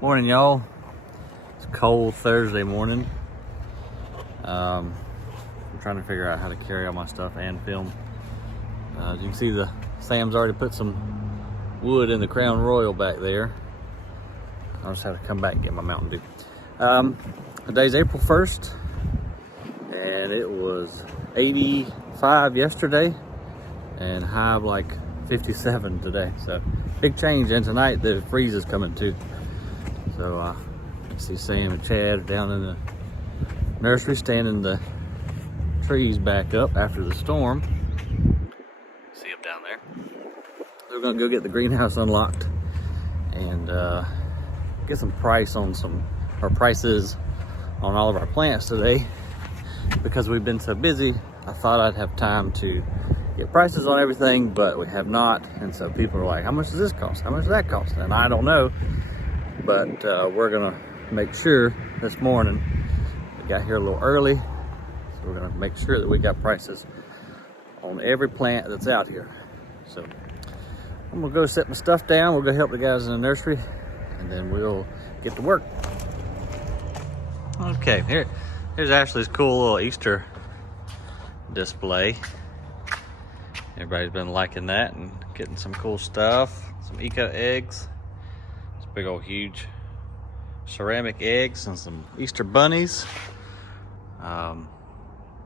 Morning, y'all. It's a cold Thursday morning. I'm trying to figure out how to carry all my stuff and film. As you can see, Sam's already put some wood in the Crown Royal back there. I'll just have to come back and get my Mountain Dew. Today's April 1st, and it was 85 yesterday and high of like 57 today. So big change, and tonight the freeze is coming too. So I see Sam and Chad down in the nursery standing the trees back up after the storm. See them down there. We're gonna go get the greenhouse unlocked and get some prices on all of our plants today. Because we've been so busy, I thought I'd have time to get prices on everything, but we have not. And so people are like, how much does this cost? How much does that cost? And I don't know, but we're gonna make sure this morning. We got here a little early, so we're gonna make sure that we got prices on every plant that's out here. So I'm gonna go set my stuff down. We'll go help the guys in the nursery, and then we'll get to work. Okay, here's Ashley's cool little Easter display. Everybody's been liking that and getting some cool stuff. Some eco eggs. It's big old huge ceramic eggs and some Easter bunnies.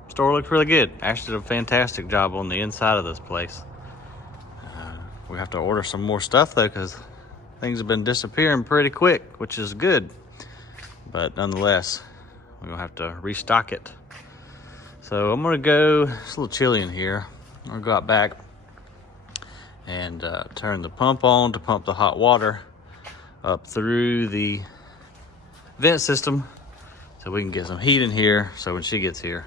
Store looks really good. Ashley did a fantastic job on the inside of this place. We have to order some more stuff though, because things have been disappearing pretty quick, which is good. But nonetheless, we're gonna have to restock it. So I'm gonna go, it's a little chilly in here. I'm gonna go out back and turn the pump on to pump the hot water up through the vent system so we can get some heat in here, so when she gets here,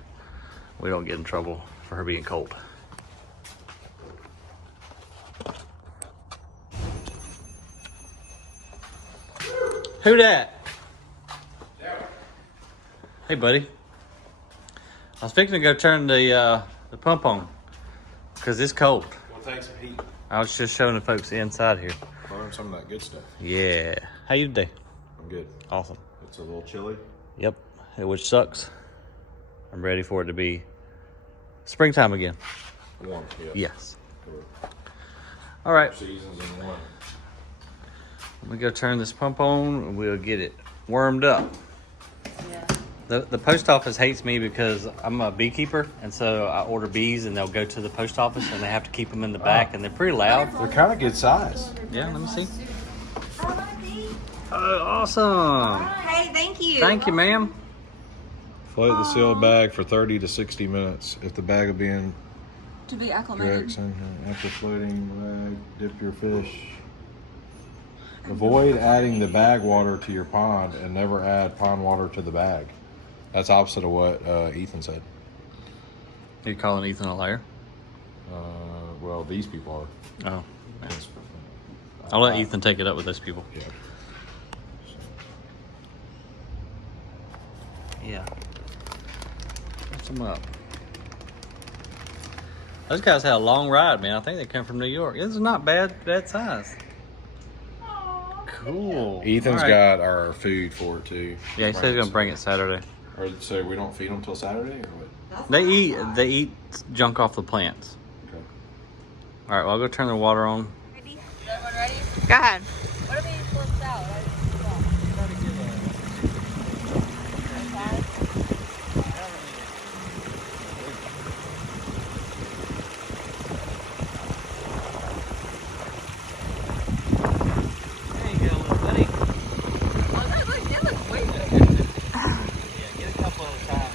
we don't get in trouble for her being cold. Who dat? Hey, buddy. I was fixing to go turn the pump on because it's cold. We'll take some heat. I was just showing the folks the inside here. Learn some of that good stuff. Yeah. How you today? I'm good. Awesome. It's a little chilly. Yep. Which sucks. I'm ready for it to be springtime again. Warm. Yes. All right. Seasons in one. Let me go turn this pump on and we'll get it warmed up. Yeah. The post office hates me because I'm a beekeeper, and so I order bees and they'll go to the post office and they have to keep them in the back, and they're pretty loud. They're kind of good size. Yeah, let me see. I want a bee. Oh, awesome. Hey, thank you. Thank you, ma'am. Float the sealed bag for 30 to 60 minutes. If the bag will be in To be acclimated. direction after floating the bag, dip your fish. Avoid adding the bag water to your pond and never add pond water to the bag. That's opposite of what Ethan said. Are you calling Ethan a liar? Well, these people are. Oh, man. I'll let Ethan take it up with those people. Yeah. Yeah. What's them up? Those guys had a long ride, man. I think they come from New York. This is not bad size. Cool. Ethan's All right. got our food for it too. Yeah, he said he's gonna bring it Saturday. Or so we don't feed them till Saturday, or what? They eat junk off the plants. Okay. All right, well, I'll go turn the water on. Ready? Is everyone ready? Go ahead. What are they flipped out? There you go, little buddy. Oh, that looks way good. Yeah, get a couple at a time.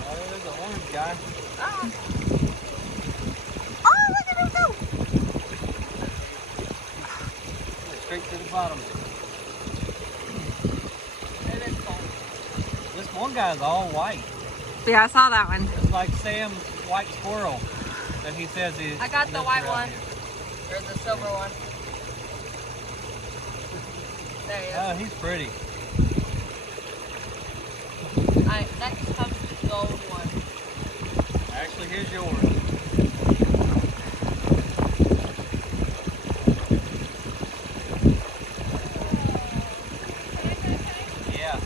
Oh, there's an orange guy. Oh. Oh, look at him go. Straight to the bottom. It is cold. This one guy's all white. Yeah, I saw that one. It's like Sam's white squirrel that he says is. I got the white one. Or the silver one. There he is. Oh, he's pretty. Alright, next comes the gold one. Actually, Ashley, here's yours. Yeah,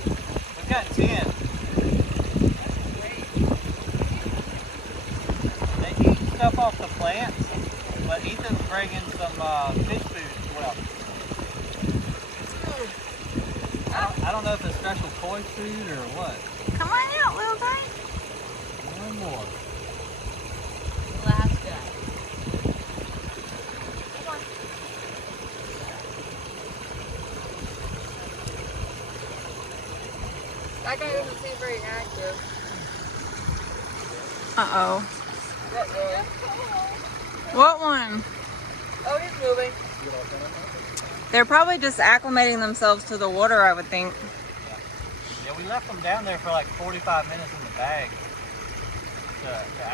we've got 10. They eat stuff off the plants, but Ethan's bringing some fish food as well. I don't know if it's special koi food or what. Come on out, little guy. One more. Last guy. Come on. That guy doesn't seem very active. Uh-oh. Uh-oh. What one? Oh, he's moving. They're probably just acclimating themselves to the water, I would think. Yeah, we left them down there for like 45 minutes in the bag.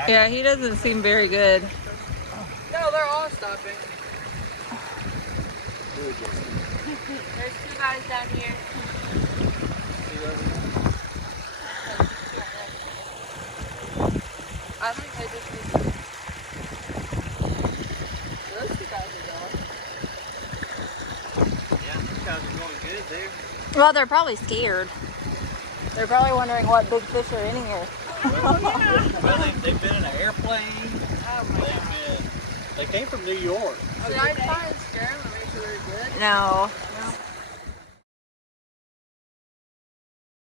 Yeah, he doesn't seem very good. No, they're all stopping. There's 2 guys down here. I think they just need to... Those 2 guys are going. Yeah, these guys are going good there. Well, they're probably scared. They're probably wondering what big fish are in here. Well, they've been in an airplane. They came from New York. Should I try and scare them and make sure they're good? No.